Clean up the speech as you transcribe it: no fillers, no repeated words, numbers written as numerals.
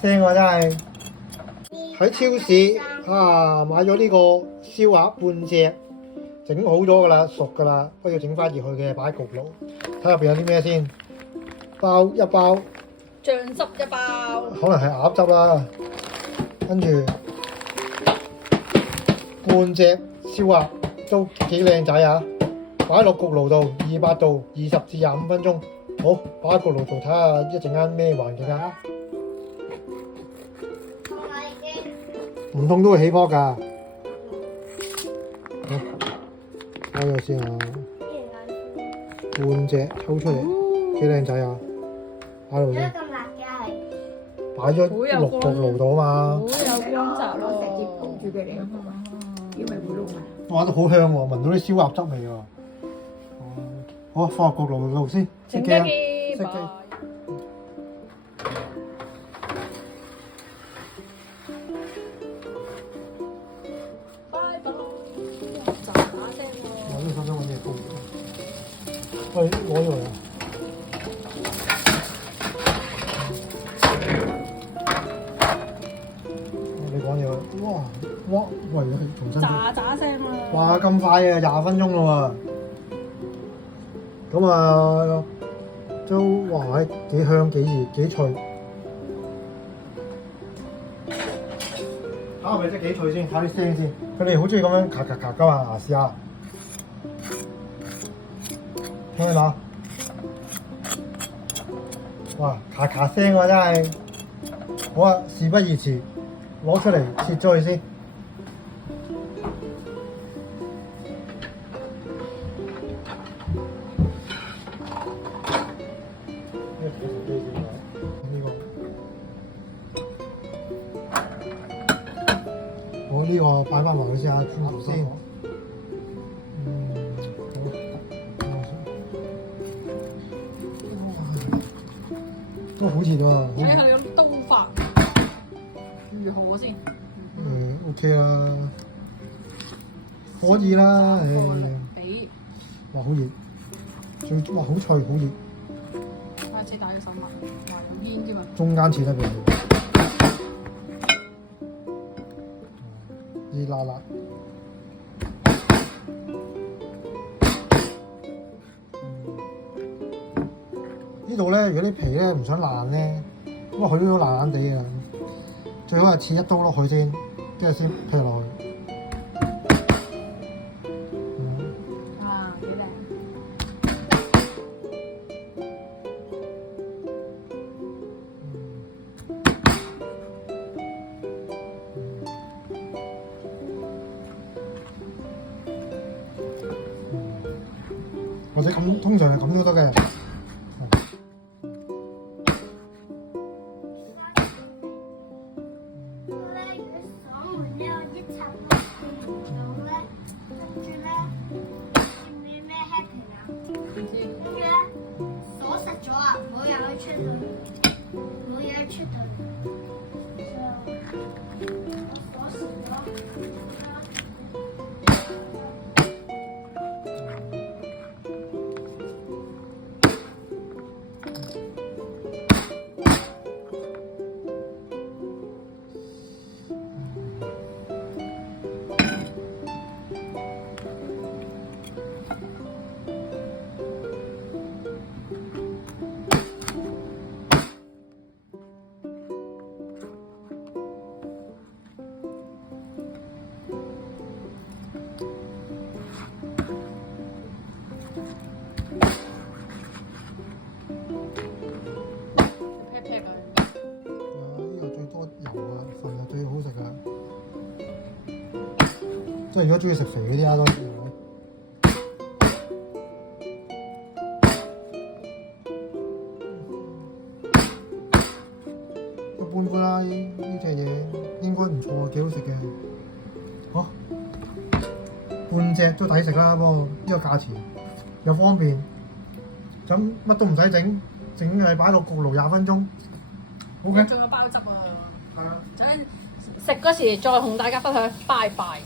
聲喎真係。喺超市啊買咗呢個燒鴨半隻，整好咗㗎啦，熟㗎啦，不過要整翻熱佢嘅，擺喺焗爐。睇入邊有啲咩先？包一包，醬汁一包，可能係鴨汁啦。跟住半隻燒鴨都幾靚仔啊！擺落焗爐度，200度，20至25分鐘。好，擺喺焗爐度睇下一陣間咩環境啊！唔通都會起泡㗎？好，開咗先啊！半隻抽出嚟，幾靚仔啊！擺度先，擺咗落焗爐度啊嘛！好有光澤咯，直接捧住佢嚟，因為會燶啊！哇，都好香喎，聞到啲燒鴨汁味喎。好，放入焗爐度先。整熄機啊！機，熄機。拜拜。喳喳聲我喎。呢手想揾嘢煲。喂，攞咗嚟啊！你講嘢喎，哇，喂，重新。喳喳聲啊！哇，咁快啊，20分鐘咯喎！咁啊，都哇，幾香、幾熱、幾脆。睇下係咪真係幾脆先？睇下啲聲先。佢哋好中意咁樣咔咔咔噶嘛，試下。聽唔聽到？哇，咔咔聲喎真係。好啊，事不宜遲，攞出嚟切咗佢先。我呢個擺翻埋佢先啊，轉頭先。都好熱喎。睇下你咁刀法如何先？OK 啦，可以啦，俾哇，好熱，哇，好脆，好熱。開車打隻手埋，哇，好煙添啊！中間切得佢，熱辣辣。呢度咧，如果啲皮咧唔想爛咧，咁啊佢都爛爛地嘅，最好係切一刀落去先，跟住先劈落去。啊，幾靚！或者咁，通常係咁都得嘅。即係如果中意食肥嗰啲啊，當然係咪？一般般啦，呢隻嘢應該唔錯，幾好食嘅。好，半隻都抵食啦，不過呢個價錢又方便，咁乜都唔使整，淨係擺落焗爐20分鐘。OK。仲有包汁啊！係啊。陣間食嗰時再同大家分享，拜拜。